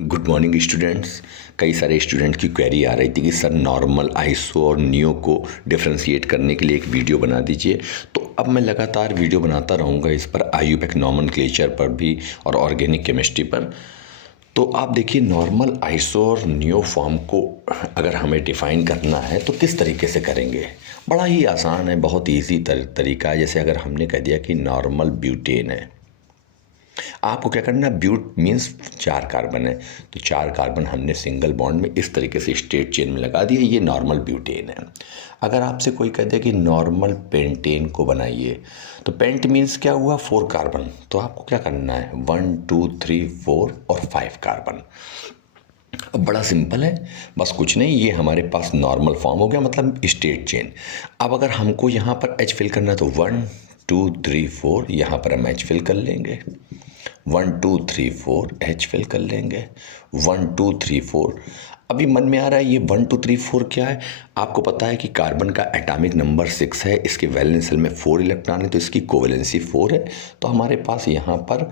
Good morning students. कई सारे student की क्वेरी आ रही थी कि सर नॉर्मल, आइसो और नियो को डिफरेंशिएट करने के लिए एक वीडियो बना दीजिए। तो अब मैं लगातार वीडियो बनाता रहूँगा इस पर, आईयूपैक नॉमेनक्लेचर पर भी और ऑर्गेनिक केमिस्ट्री पर। तो आप देखिए, नॉर्मल, आइसो और नियो फॉर्म को अगर हमें डिफ़ाइन करना है तो किस तरीके से करेंगे। बड़ा ही आसान है, बहुत ईजी तरीका है। जैसे अगर हमने कह दिया कि नॉर्मल ब्यूटेन है, आपको क्या करना है, ब्यूट मीन्स 4 कार्बन है, तो 4 कार्बन हमने सिंगल बॉन्ड में इस तरीके से स्ट्रेट चेन में लगा दिया, ये नॉर्मल ब्यूटेन है। अगर आपसे कोई कह दे कि नॉर्मल पेंटेन को बनाइए, तो पेंट मीन्स क्या हुआ, 4 कार्बन, तो आपको क्या करना है, 1 2 3 4 और 5 कार्बन। अब बड़ा सिंपल है, बस कुछ नहीं, ये हमारे पास नॉर्मल फॉर्म हो गया, मतलब स्ट्रेट चेन। अब अगर हमको यहाँ पर एच फिल करना है तो 1 2 3 4 यहाँ पर हम एच फिल कर लेंगे, 1 2 3 4 एच फिल कर लेंगे, 1 2 3 4। अभी मन में आ रहा है ये 1 2 3 4 क्या है। आपको पता है कि कार्बन का एटॉमिक नंबर 6 है, इसके वैलेंस शेल में 4 इलेक्ट्रॉन है, तो इसकी कोवैलेंसी 4 है। तो हमारे पास यहाँ पर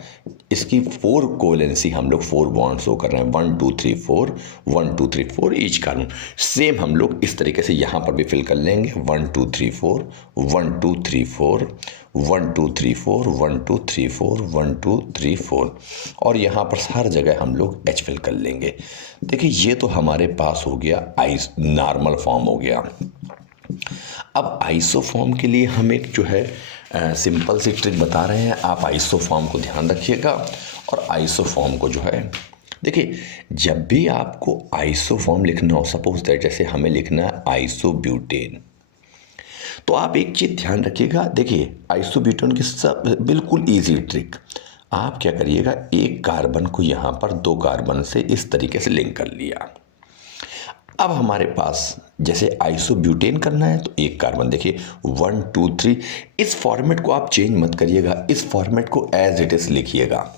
इसकी 4 कोवैलेंसी, हम लोग 4 बॉन्ड शो कर रहे हैं, 1 2 3 4 1 2 3 4 ईच कार्बन। सेम हम लोग इस तरीके से यहाँ पर भी फिल कर लेंगे, 1 2 3 4 1 2 3 4 1 2 3 4 1 2 3 4 1 2 3 4, और यहाँ पर हर जगह हम लोग एच फिल कर लेंगे। देखिए, ये तो हमारे पास हो गया आइस नॉर्मल फॉर्म हो गया। अब आइसो फॉर्म के लिए हम एक जो है सिंपल सी ट्रिक बता रहे हैं, आप आइसो फॉर्म को ध्यान रखिएगा। और आइसो फॉर्म को जो है, देखिए, जब भी आपको आइसो फॉर्म लिखना हो, सपोज दैट जैसे हमें लिखना है आइसोब्यूटेन, तो आप एक चीज़ ध्यान रखिएगा। देखिए, आइसोब्यूटेन की सब बिल्कुल इजी ट्रिक, आप क्या करिएगा, एक कार्बन को यहाँ पर 2 कार्बन से इस तरीके से लिंक कर लिया। अब हमारे पास जैसे आइसोब्यूटेन करना है तो एक कार्बन, देखिए 1 2 3, इस फॉर्मेट को आप चेंज मत करिएगा, इस फॉर्मेट को एज इट इज लिखिएगा।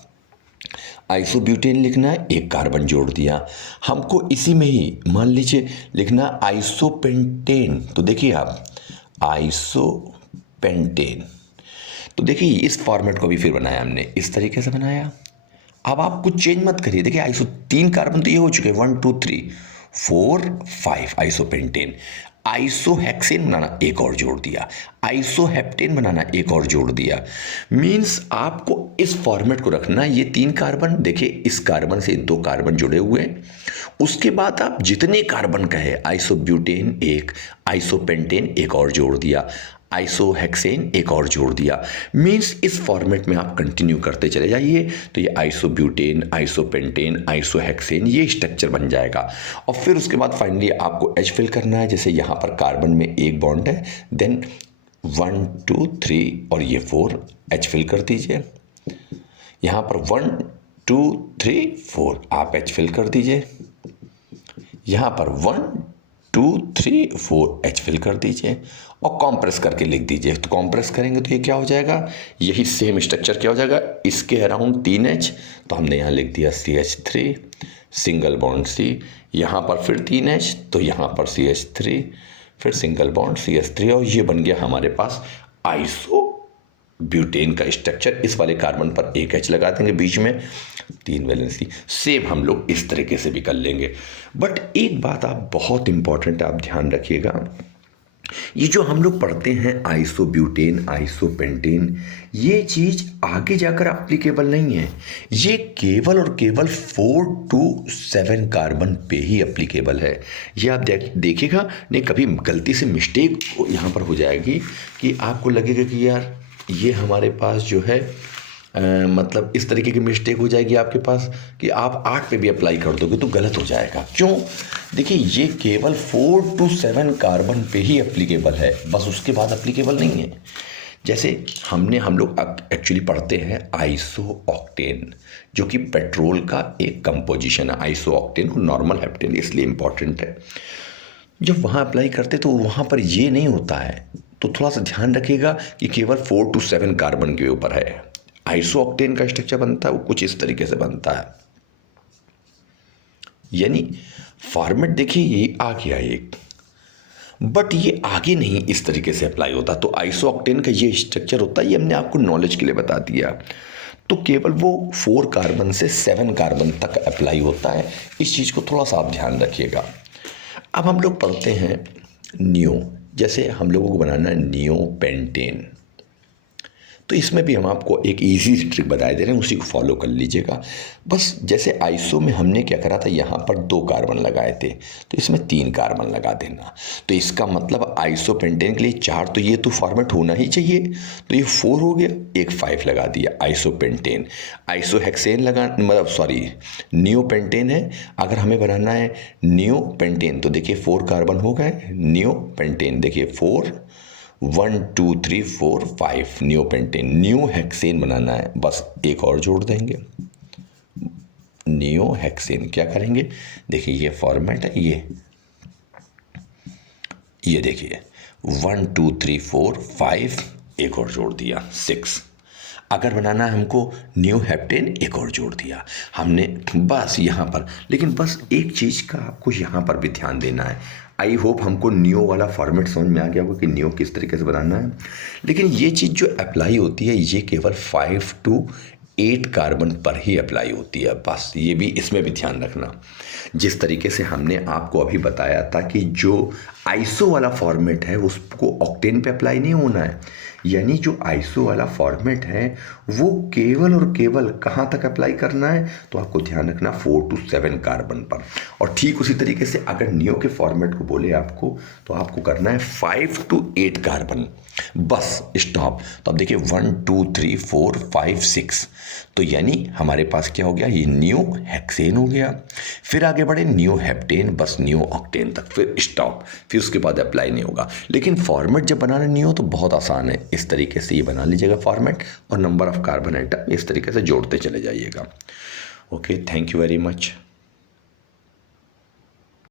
आइसोब्यूटेन लिखना है, एक कार्बन जोड़ दिया। हमको इसी में ही मान लीजिए लिखना आइसोपेंटेन, तो देखिए आप आइसोपेंटेन, तो देखिए इस फॉर्मेट को भी फिर बनाया हमने, इस तरीके से बनाया। अब आप कुछ चेंज मत करिए, देखिए आइसो 3 कार्बन तो ये हो चुके, 1 2 3 4 5 आइसोपेंटेन। आइसोहेक्सेन बनाना, एक और जोड़ दिया। आइसोहेप्टेन बनाना, एक और जोड़ दिया। मीन्स आपको इस फॉर्मेट को रखना, ये 3 कार्बन, देखिए इस कार्बन से 2 कार्बन जुड़े हुए हैं। उसके बाद आप जितने कार्बन कहे, आइसोब्यूटेन एक, आइसोपेंटेन एक और जोड़ दिया, आइसोहेक्सेन एक और जोड़ दिया। मीन्स इस फॉर्मेट में आप कंटिन्यू करते चले जाइए, तो ये आइसोब्यूटेन, आइसोपेंटेन, आइसोहेक्सेन, ये स्ट्रक्चर बन जाएगा। और फिर उसके बाद फाइनली आपको एच फिल करना है। जैसे यहाँ पर कार्बन में एक बॉन्ड है, देन 1 2 3 और ये 4 एच फिल कर दीजिए। यहाँ पर 1 2 3 4 आप एच फिल कर दीजिए। यहाँ पर 1 2 3 4 एच फिल कर दीजिए और कॉम्प्रेस करके लिख दीजिए। तो कॉम्प्रेस करेंगे तो ये क्या हो जाएगा, यही सेम स्ट्रक्चर क्या हो जाएगा, इसके अराउंड 3 एच, तो हमने यहाँ लिख दिया CH3 सिंगल बॉन्ड C, यहाँ पर फिर 3 एच, तो यहाँ पर CH3 फिर सिंगल बॉन्ड CH3, और ये बन गया हमारे पास आइसो ब्यूटेन का स्ट्रक्चर। इस वाले कार्बन पर एक एच लगा देंगे, बीच में 3 वैलेंसी। सेम हम लोग इस तरीके से भी कर लेंगे। बट एक बात आप बहुत इंपॉर्टेंट आप ध्यान रखिएगा, ये जो हम लोग पढ़ते हैं आइसोब्यूटेन, आइसोपेंटेन, ये चीज़ आगे जाकर एप्लीकेबल नहीं है। ये केवल और केवल 4 to 7 कार्बन पे ही एप्लीकेबल है। ये आप देखिएगा, नहीं कभी गलती से मिस्टेक यहाँ पर हो जाएगी कि आपको लगेगा कि यार ये हमारे पास जो है मतलब इस तरीके की मिस्टेक हो जाएगी आपके पास कि आप 8 पे भी अप्लाई कर दोगे तो गलत हो जाएगा। क्यों, देखिए ये केवल 4 to 7 कार्बन पे ही एप्लीकेबल है, बस उसके बाद एप्लीकेबल नहीं है। जैसे हम लोग एक्चुअली पढ़ते हैं आइसो ऑक्टेन, जो कि पेट्रोल का एक कंपोजिशन है। आइसो ऑक्टेन और नॉर्मल हेप्टेन इसलिए इंपॉर्टेंट है, जब वहाँ अप्लाई करते तो वहाँ पर ये नहीं होता है, तो थोड़ा सा ध्यान रखिएगा कि केवल 4 to 7 कार्बन के ऊपर है। आइसो ऑक्टेन का स्ट्रक्चर बनता है वो कुछ इस तरीके से बनता है, यानी फॉर्मेट देखिए ये आ गया एक, बट ये आगे नहीं इस तरीके से अप्लाई होता। तो आइसो ऑक्टेन का ये स्ट्रक्चर होता है, ये हमने आपको नॉलेज के लिए बता दिया। तो केवल वो 4 कार्बन से 7 कार्बन तक अप्लाई होता है। इस चीज़ को थोड़ा सा आप ध्यान रखिएगा। अब हम लोग पढ़ते हैं नियो। जैसे हम लोगों को बनाना है नियो पेंटेन, तो इसमें भी हम आपको एक इजी सी ट्रिक बता दे रहे हैं, उसी को फॉलो कर लीजिएगा। बस जैसे आइसो में हमने क्या करा था, यहाँ पर 2 कार्बन लगाए थे, तो इसमें 3 कार्बन लगा देना। तो इसका मतलब आइसो पेंटेन के लिए 4 तो ये तो फॉर्मेट होना ही चाहिए, तो ये 4 हो गया, एक 5 लगा दिया आइसो पेंटेन। आइसो हेक्सेन लगा, मतलब सॉरी नियो पेंटेन है। अगर हमें बनाना है नियो पेंटेन, तो देखिए 4 कार्बन हो गए, नियो पेंटेन देखिए 4 1 2 3 4 5 न्यू पेंटेन। न्यू हेक्सेन बनाना है, बस एक और जोड़ देंगे न्यू हेक्सेन। क्या करेंगे, देखिए ये फॉर्मेट है, ये देखिए 1 2 3 4 5 एक और जोड़ दिया 6। अगर बनाना है हमको न्यू हेप्टेन, एक और जोड़ दिया हमने, बस यहाँ पर। लेकिन बस एक चीज़ का आपको यहाँ पर भी ध्यान देना है। आई होप हमको नियो वाला फॉर्मेट समझ में आ गया होगा कि नियो किस तरीके से बनाना है। लेकिन ये चीज़ जो अप्लाई होती है, ये केवल 5 to 8 कार्बन पर ही अप्लाई होती है, बस ये भी इसमें भी ध्यान रखना। जिस तरीके से हमने आपको अभी बताया था कि जो आइसो वाला फॉर्मेट है उसको ऑक्टेन पे अप्लाई नहीं होना है, यानी जो आइसो वाला फॉर्मेट है वो केवल और केवल कहाँ तक अप्लाई करना है, तो आपको ध्यान रखना 4 to 7 कार्बन पर। और ठीक उसी तरीके से अगर नियो के फॉर्मेट को बोले आपको, तो आपको करना है 5 to 8 कार्बन, बस स्टॉप। तो अब देखिए 1 2 3 4 5 6, तो यानी हमारे पास क्या हो गया, ये न्यू हेक्सेन हो गया। फिर आगे बढ़े न्यू हेप्टेन, बस न्यू ऑक्टेन तक, फिर स्टॉप, फिर उसके बाद अप्लाई नहीं होगा। लेकिन फॉर्मेट जब बनाना नहीं हो तो बहुत आसान है, इस तरीके से ये बना लीजिएगा फॉर्मेट, और नंबर ऑफ कार्बन एटम इस तरीके से जोड़ते चले जाइएगा। Okay, thank you very much.